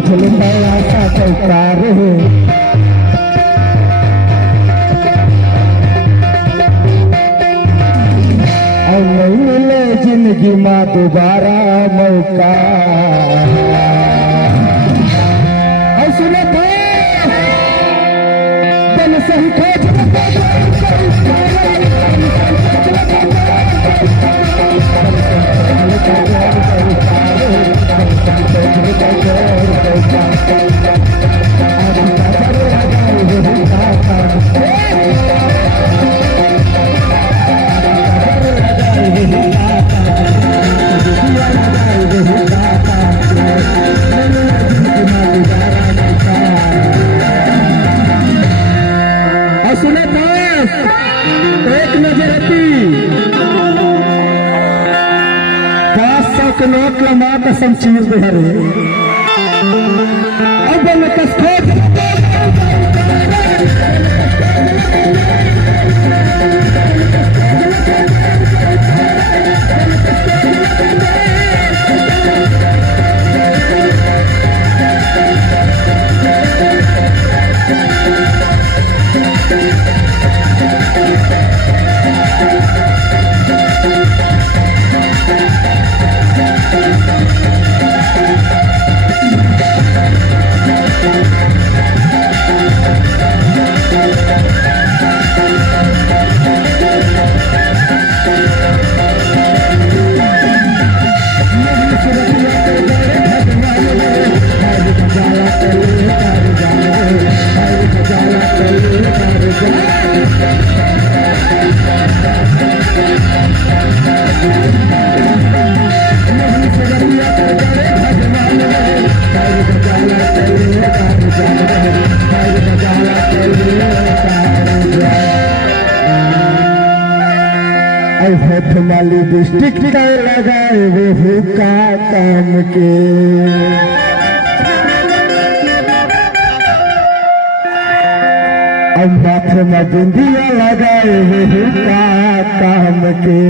खोजल नया सा चौकार और नहीं मिले जिंदगी में दोबारा मौका। और सुनो तो दिल से ही खोज एक नजर आती 500 के नोट लमा कसम चीज दे रे अब मैं कसखोज माली डिस्ट्रिक्ट का लगाए वो का काम के अब माथे में बिंदिया लगाए वो का काम के।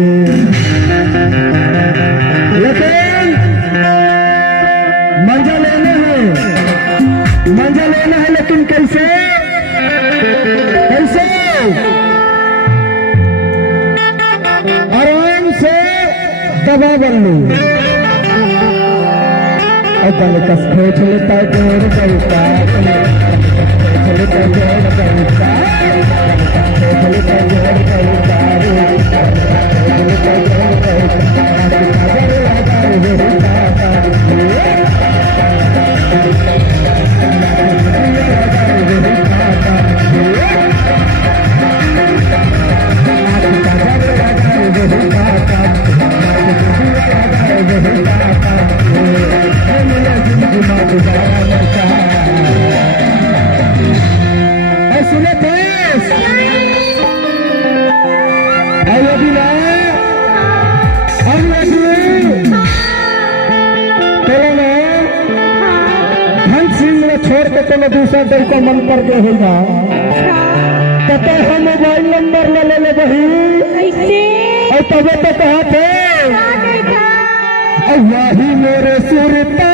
लेकिन मंजा लेना है लेकिन कैसे कैसे दबा बल्लू अदल कस खोज लेता जोड़ गलता खोज लेता जोड़ गलता खोज लेता जोड़ गलता खोज लेता जोड़ सुने थे धन सिंह छोड़ के तो दूसरा देव को मन पर दे होगा तो हम मोबाइल नंबर ले ले बही और तब तो कहा थे वही मेरे सुरता